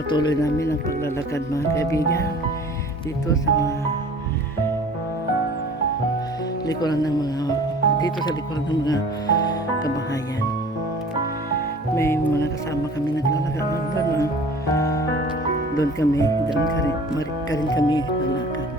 Patuloy namin ang paglalakad mga kaibigan dito sa mga likuran ng mga dito sa likuran ng mga kabahayan. May mga kasama kami naglalakad doon. Doon ka rin kami lalakad.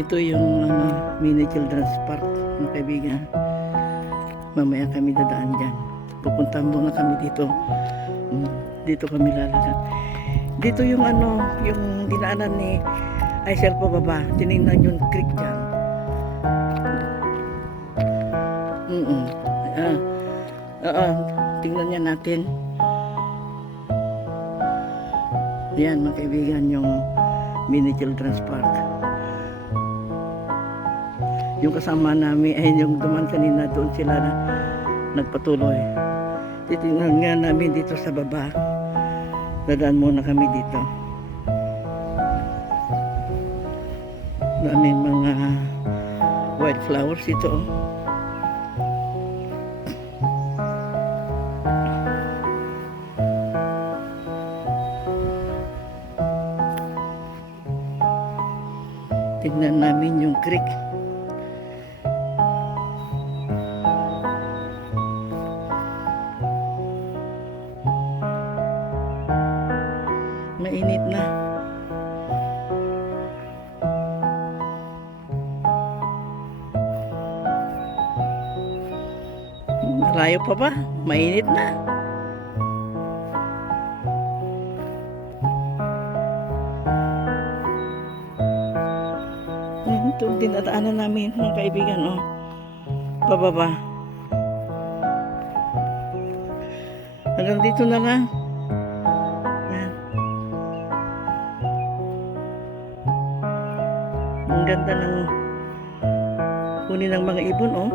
Ito yung mini children's park mga kaibigan. Mamaya kami dadaan dyan. Pupunta muna kami dito. Dito kami lalakad. Dito yung yung dinaanan ni Aisel pababa. Tinignan yung creek dyan. Tingnan niya natin. Yan mga kaibigan yung mini children's park. Yung kasama namin ay yung duman kanina, doon sila na nagpatuloy. Titingnan nga namin dito sa baba. Dadaan muna kami dito. Daming mga white flowers ito. Tingnan namin yung creek. Mainit na. Malayo pa ba? Mainit na. Ito dinadaanan namin mga kaibigan. Pababa. Hanggang dito na lang. Ang ganda ng huni ng mga ibon,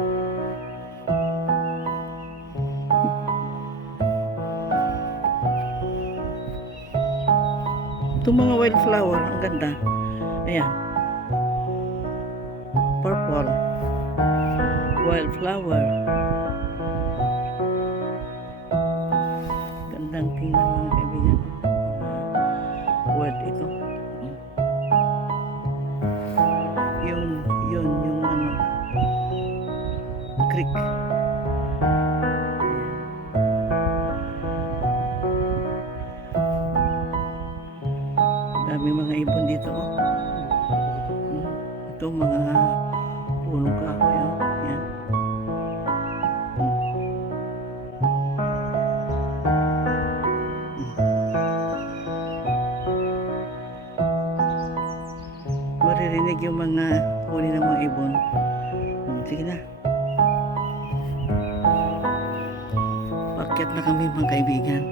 Itong mga wildflower, ang ganda. Ayan. Purple. Wildflower. Gandang tingnan mga kaibigan. Wild ito. Yung creek. Dami mga ibon dito, Ito mga punong kahoy, Yan. Maririnig yung mga huni ng mga ibon. Sige na. Paakyat na kami mga kaibigan.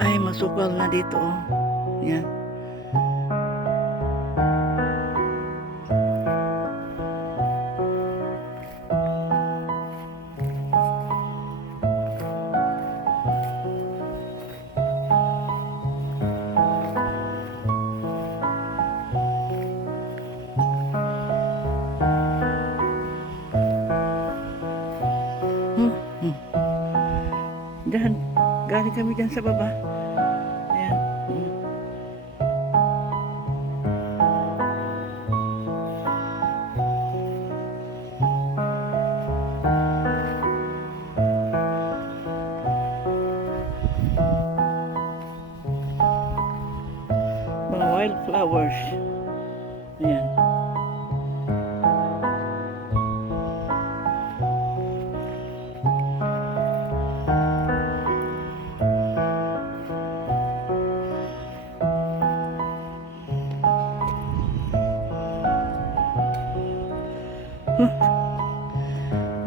Ay, masukal na dito, Yan. Diyan, galing kami dyan sa baba. Ayan. Mga wildflowers. Ayan.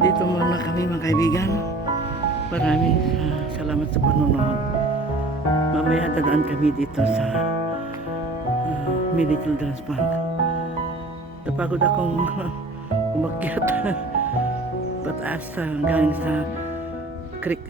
Dito muna kami mga kaibigan. Maraming salamat sa panonood. Mamaya dadaan kami dito sa Mini Children's Park. Napagod akong umakyat pataas galing sa creek.